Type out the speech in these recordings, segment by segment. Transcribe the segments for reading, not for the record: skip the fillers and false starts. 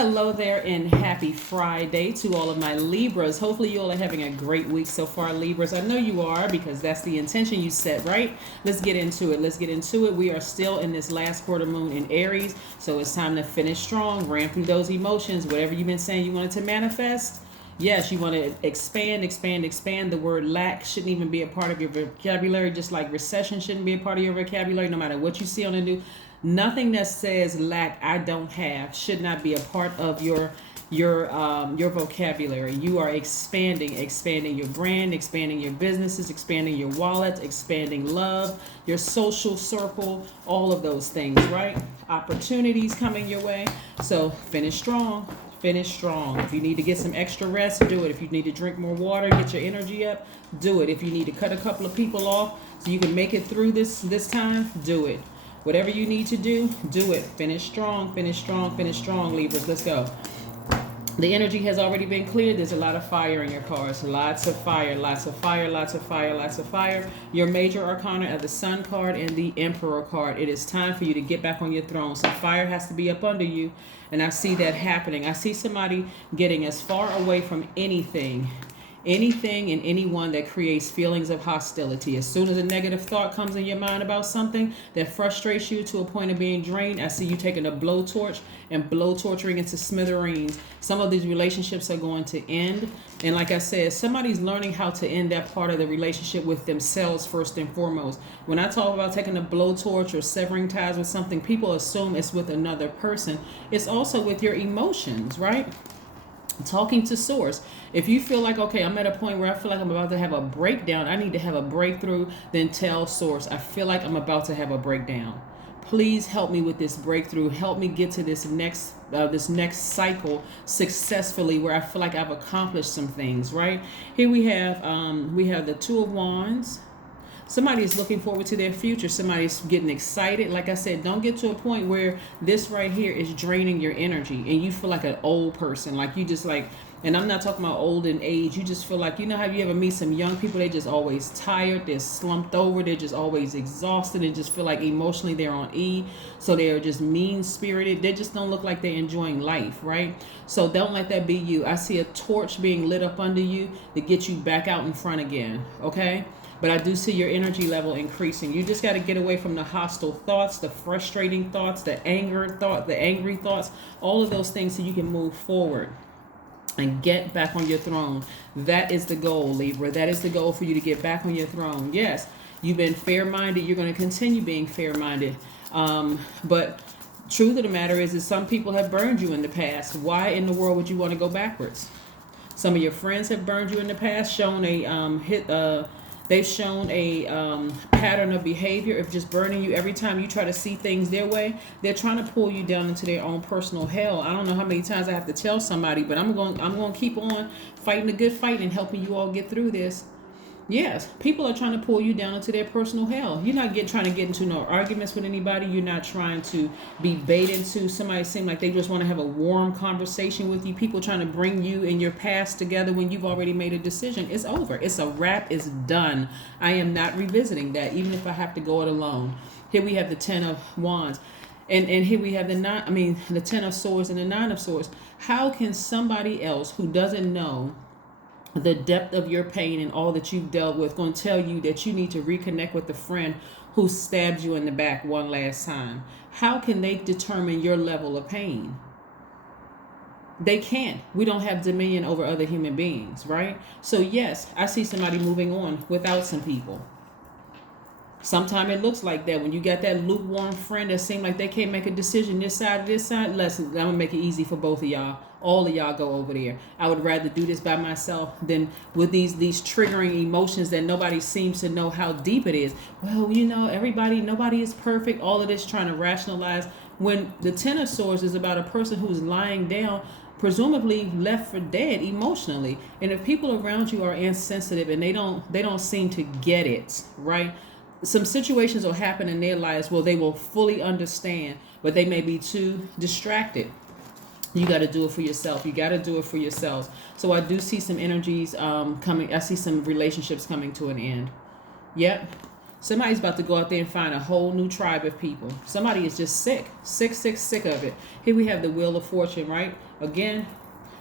Hello there and happy Friday to all of my Libras. Hopefully you all are having a great week so far, Libras. I know you are because that's the intention you set, right? Let's get into it. We are still in this last quarter moon in Aries, so it's time to finish strong, ramp through those emotions, whatever you've been saying you wanted to manifest. Yes, you want to expand. The word lack shouldn't even be a part of your vocabulary, just like recession shouldn't be a part of your vocabulary, no matter what you see on the news. Nothing that says lack, I don't have, should not be a part of your vocabulary. You are expanding your brand, expanding your businesses, expanding your wallet, expanding love, your social circle, all of those things, right? Opportunities coming your way. So finish strong. If you need to get some extra rest, do it. If you need to drink more water, get your energy up, do it. If you need to cut a couple of people off so you can make it through this time, do it. Whatever you need to do it. Finish strong, Libras. Let's go. The energy has already been cleared. There's a lot of fire in your cards. Lots of fire. Your major arcana are the Sun card and the Emperor card. It is time for you to get back on your throne. Some fire has to be up under you. And I see that happening. I see somebody getting as far away from anything and anyone that creates feelings of hostility. As soon as a negative thought comes in your mind about something that frustrates you to a point of being drained, I see you taking a blowtorch and blowtorching into smithereens. Some of these relationships are going to end. And like I said, somebody's learning how to end that part of the relationship with themselves first and foremost. When I talk about taking a blowtorch or severing ties with something, people assume it's with another person. It's also with your emotions, right? Talking to source. If you feel like, okay, I'm at a point where I feel like I'm about to have a breakdown, I need to have a breakthrough, then tell source, I feel like I'm about to have a breakdown. Please help me with this breakthrough. Help me get to this next cycle successfully, where I feel like I've accomplished some things, right? Here we have the Two of Wands. Somebody is looking forward to their future. Somebody's getting excited. Like I said, don't get to a point where this right here is draining your energy and you feel like an old person. Like you just like, and I'm not talking about old in age. You just feel like, you know how you ever meet some young people, they just always tired, they're slumped over, they're just always exhausted and just feel like emotionally they're on E. So they're just mean-spirited. They just don't look like they're enjoying life, right? So don't let that be you. I see a torch being lit up under you to get you back out in front again, okay? But I do see your energy level increasing. You just got to get away from the hostile thoughts, the frustrating thoughts, the angry thoughts, all of those things so you can move forward and get back on your throne. That is the goal, Libra. That is the goal for you to get back on your throne. Yes, you've been fair-minded. You're going to continue being fair-minded. But truth of the matter is some people have burned you in the past. Why in the world would you want to go backwards? Some of your friends have burned you in the past, they've shown a pattern of behavior of just burning you every time you try to see things their way. They're trying to pull you down into their own personal hell. I don't know how many times I have to tell somebody, but I'm going to keep on fighting the good fight and helping you all get through this. Yes, people are trying to pull you down into their personal hell. You're not trying to get into no arguments with anybody. You're not trying to be bait into somebody seem like they just want to have a warm conversation with you. People trying to bring you and your past together when you've already made a decision. It's over. It's a wrap. It's done. I am not revisiting that, even if I have to go it alone. Here we have the Ten of Wands. And here we have the Ten of Swords and the Nine of Swords. How can somebody else who doesn't know the depth of your pain and all that you've dealt with going to tell you that you need to reconnect with the friend who stabbed you in the back one last time? How can they determine your level of pain? They can't. We don't have dominion over other human beings, right? So yes, I see somebody moving on without some people. Sometimes it looks like that when you got that lukewarm friend that seems like they can't make a decision this side. Listen, I'm going to make it easy for both of y'all. All of y'all go over there. I would rather do this by myself than with these triggering emotions that nobody seems to know how deep it is. Well, nobody is perfect. All of this trying to rationalize. When the Ten of Swords is about a person who's lying down, presumably left for dead emotionally. And if people around you are insensitive and they don't seem to get it, right? Some situations will happen in their lives where they will fully understand, but they may be too distracted. You got to do it for yourself. You got to do it for yourselves. So I do see some energies coming. I see some relationships coming to an end. Yep. Somebody's about to go out there and find a whole new tribe of people. Somebody is just sick of it. Here we have the Wheel of Fortune, right? Again,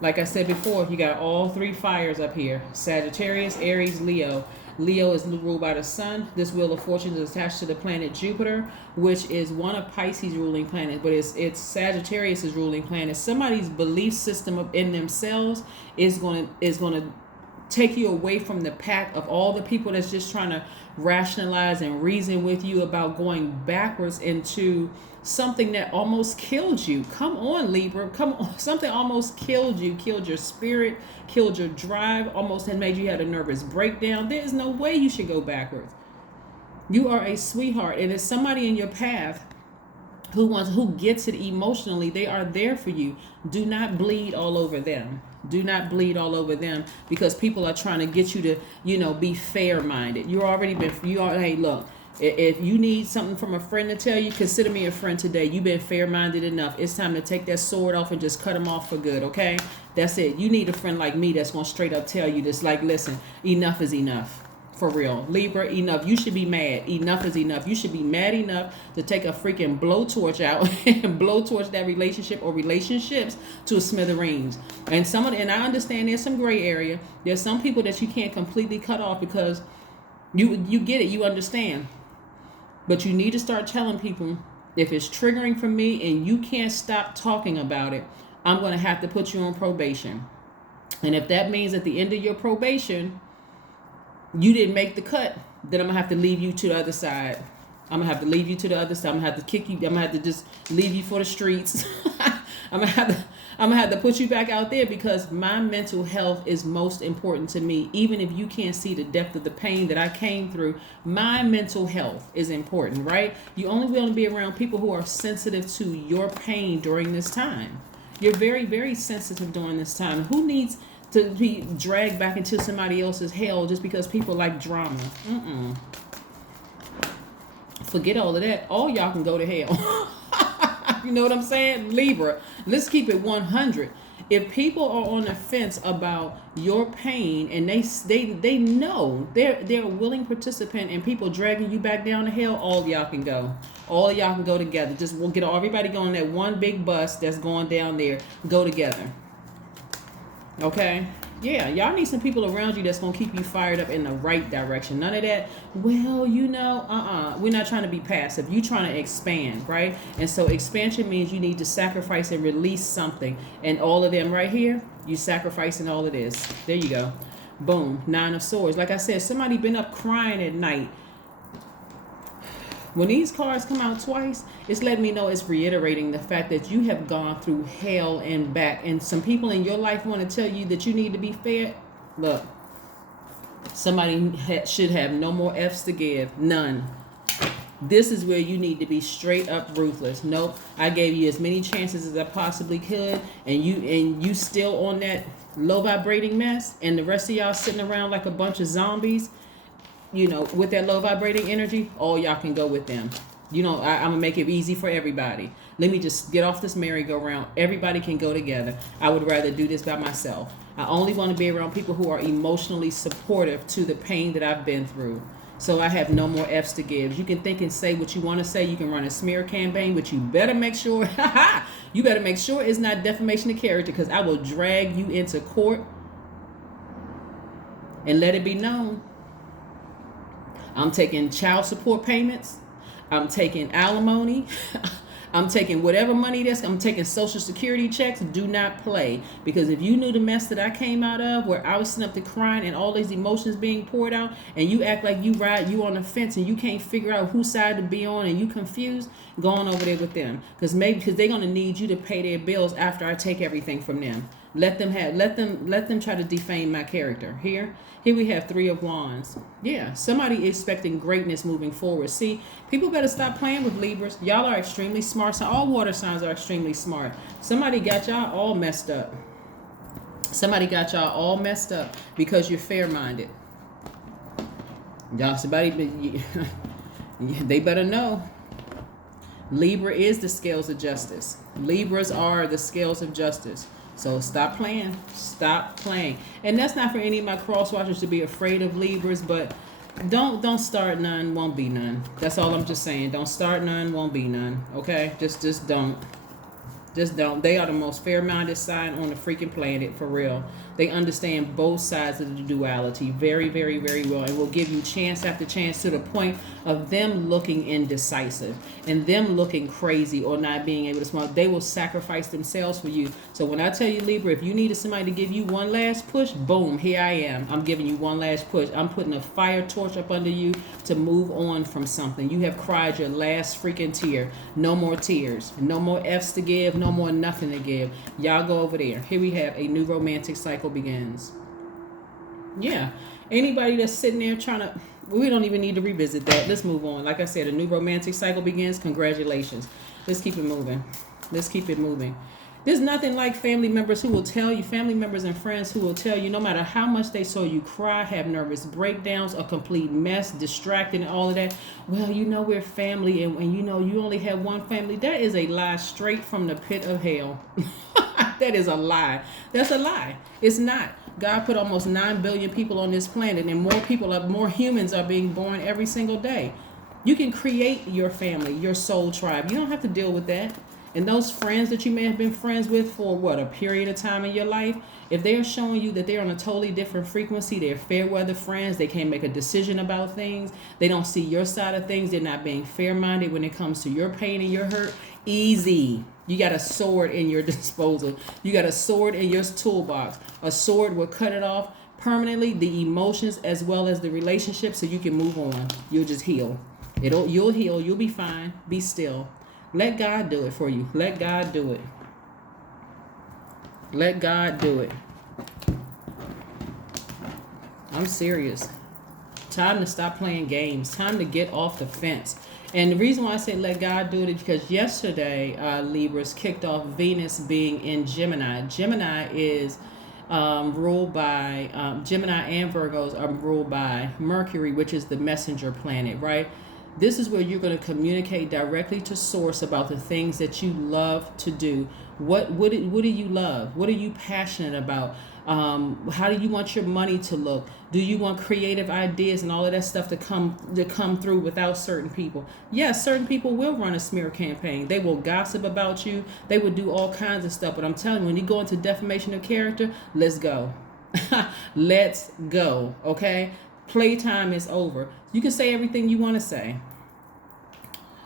like I said before, you got all three fires up here. Sagittarius, Aries, Leo. Leo is ruled by the sun. This Wheel of Fortune is attached to the planet Jupiter, which is one of Pisces' ruling planets, but it's Sagittarius' ruling planet. Somebody's belief system in themselves is going to take you away from the pack of all the people that's just trying to rationalize and reason with you about going backwards into something that almost killed you. Come on, Libra. Come on. Something almost killed you, killed your spirit, killed your drive, almost had made you had a nervous breakdown. There is no way you should go backwards. You are a sweetheart, and there's somebody in your path who gets it emotionally. They are there for you. Do not bleed all over them. Do not bleed all over them, because people are trying to get you to, be fair-minded. Hey, look, if you need something from a friend to tell you, consider me a friend today. You've been fair-minded enough. It's time to take that sword off and just cut them off for good, okay? That's it. You need a friend like me that's going to straight up tell you this, like, listen, enough is enough. For real. Libra, enough. You should be mad. Enough is enough. You should be mad enough to take a freaking blowtorch out and blowtorch that relationship or relationships to a smithereens. And I understand there's some gray area. There's some people that you can't completely cut off because you get it. You understand. But you need to start telling people, if it's triggering for me and you can't stop talking about it, I'm going to have to put you on probation. And if that means at the end of your probation, you didn't make the cut, then I'm going to have to leave you to the other side. I'm going to have to leave you to the other side. I'm going to have to kick you. I'm going to have to just leave you for the streets. I'm going to have to put you back out there, because my mental health is most important to me. Even if you can't see the depth of the pain that I came through, my mental health is important, right? You only want to be around people who are sensitive to your pain during this time. You're very, very sensitive during this time. Who needs to be dragged back into somebody else's hell just because people like drama? Forget all of that. All y'all can go to hell. You know what I'm saying? Libra, let's keep it 100. If people are on the fence about your pain and they know they're a willing participant and people dragging you back down to hell, all y'all can go. All y'all can go together. Just we'll get everybody going that one big bus that's going down there. Go together. Okay? Yeah, y'all need some people around you that's going to keep you fired up in the right direction. None of that, well, we're not trying to be passive. You're trying to expand, right? And so expansion means you need to sacrifice and release something. And all of them right here, you sacrificing all of this. There you go. Boom. 9 of Swords. Like I said, somebody been up crying at night. When these cards come out twice, it's letting me know, it's reiterating the fact that you have gone through hell and back. And some people in your life want to tell you that you need to be fair. Look, somebody should have no more F's to give. None. This is where you need to be straight up ruthless. Nope, I gave you as many chances as I possibly could, and you still on that low vibrating mess, and the rest of y'all sitting around like a bunch of zombies. With that low vibrating energy, all y'all can go with them. I'm going to make it easy for everybody. Let me just get off this merry-go-round. Everybody can go together. I would rather do this by myself. I only want to be around people who are emotionally supportive to the pain that I've been through. So I have no more F's to give. You can think and say what you want to say. You can run a smear campaign, but you better make sure, it's not defamation of character, because I will drag you into court and let it be known. I'm taking child support payments. I'm taking alimony. I'm taking whatever money I'm taking Social Security checks. Do not play. Because if you knew the mess that I came out of, where I was sitting up to crying and all these emotions being poured out, and you act like you on the fence and you can't figure out whose side to be on, and you confused, go on over there with them. Because they're going to need you to pay their bills after I take everything from them. Let them try to defame my character. Here we have 3 of Wands. Yeah, somebody expecting greatness moving forward. See, people better stop playing with Libras. Y'all are extremely smart. So all water signs are extremely smart. Somebody got y'all all messed up. Because you're fair-minded. Y'all, they better know. Libra is the scales of justice. Libras are the scales of justice. So stop playing. And that's not for any of my cross watchers to be afraid of Libras, but Don't start none, won't be none. That's all I'm just saying. Don't start none, won't be none. Okay? Just don't. Just don't. They are the most fair-minded sign on the freaking planet, for real. They understand both sides of the duality very, very, very well, and will give you chance after chance to the point of them looking indecisive and them looking crazy or not being able to smoke. They will sacrifice themselves for you. So when I tell you, Libra, if you needed somebody to give you one last push, boom, here I am. I'm giving you one last push. I'm putting a fire torch up under you to move on from something. You have cried your last freaking tear. No more tears. No more F's to give. No more nothing to give. Y'all go over there. Here we have a new romantic cycle begins. Yeah. Anybody that's sitting there trying to, we don't even need to revisit that. Let's move on. Like I said, a new romantic cycle begins. Congratulations. Let's keep it moving. Let's keep it moving. There's nothing like family members who will tell you, family members and friends who will tell you, no matter how much they saw you cry, have nervous breakdowns, a complete mess, distracted, and all of that. Well, you know we're family, and you know you only have one family. That is a lie straight from the pit of hell. That is a lie. That's a lie. It's not. God put almost 9 billion people on this planet, and more humans are being born every single day. You can create your family, your soul tribe. You don't have to deal with that. And those friends that you may have been friends with for a period of time in your life, if they are showing you that they're on a totally different frequency, they're fair weather friends, they can't make a decision about things, they don't see your side of things, they're not being fair-minded when it comes to your pain and your hurt, easy. You got a sword in your disposal. You got a sword in your toolbox. A sword will cut it off permanently, the emotions as well as the relationship, so you can move on. You'll just heal. You'll heal. You'll be fine. Be still. Let God do it for you. Let God do it. Let God do it. I'm serious. Time to stop playing games. Time to get off the fence. And the reason why I say let God do it is because yesterday, Libras kicked off Venus being in Gemini. Gemini is ruled by, Gemini and Virgos are ruled by Mercury, which is the messenger planet, right? This is where you're going to communicate directly to source about the things that you love to do. What do you love? What are you passionate about? How do you want your money to look? Do you want creative ideas and all of that stuff to come through without certain people? Yes, certain people will run a smear campaign. They will gossip about you. They will do all kinds of stuff. But I'm telling you, when you go into defamation of character, let's go. Let's go. Okay? Playtime is over. You can say everything you want to say,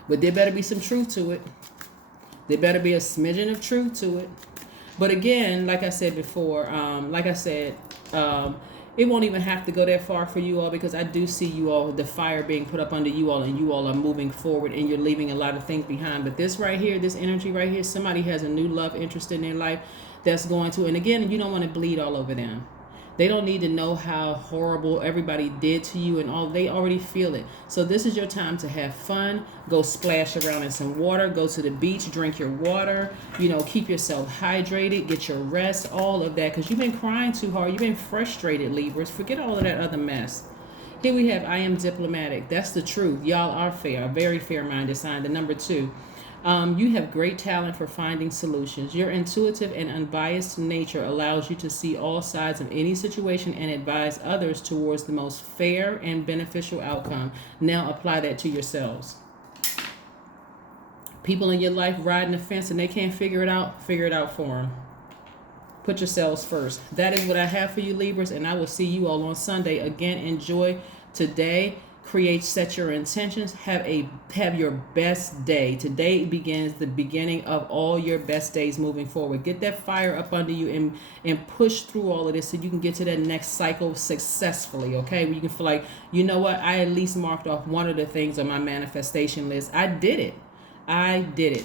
but there better be some truth to it. There better be a smidgen of truth to it. But again, like I said before, it won't even have to go that far for you all, because I do see you all, the fire being put up under you all, and you all are moving forward and you're leaving a lot of things behind. But this right here, this energy right here, somebody has a new love interest in their life that's going to, and again, you don't want to bleed all over them. They don't need to know how horrible everybody did to you and all. They already feel it. So this is your time to have fun. Go splash around in some water. Go to the beach. Drink your water. Keep yourself hydrated. Get your rest. All of that. Because you've been crying too hard. You've been frustrated, Libras. Forget all of that other mess. Here we have I am diplomatic. That's the truth. Y'all are fair. A very fair-minded sign. The number 2. You have great talent for finding solutions. Your intuitive and unbiased nature allows you to see all sides of any situation and advise others towards the most fair and beneficial outcome. Now apply that to yourselves. People in your life riding the fence and they can't figure it out for them. Put yourselves first. That is what I have for you, Libras, and I will see you all on Sunday. Again, enjoy today. Set your intentions. Have your best day. Today begins the beginning of all your best days moving forward. Get that fire up under you and push through all of this so you can get to that next cycle successfully. Okay, where you can feel like, you know what, I at least marked off one of the things on my manifestation list. I did it.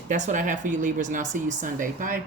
That's what I have for you, Libras, and I'll see you Sunday. Bye.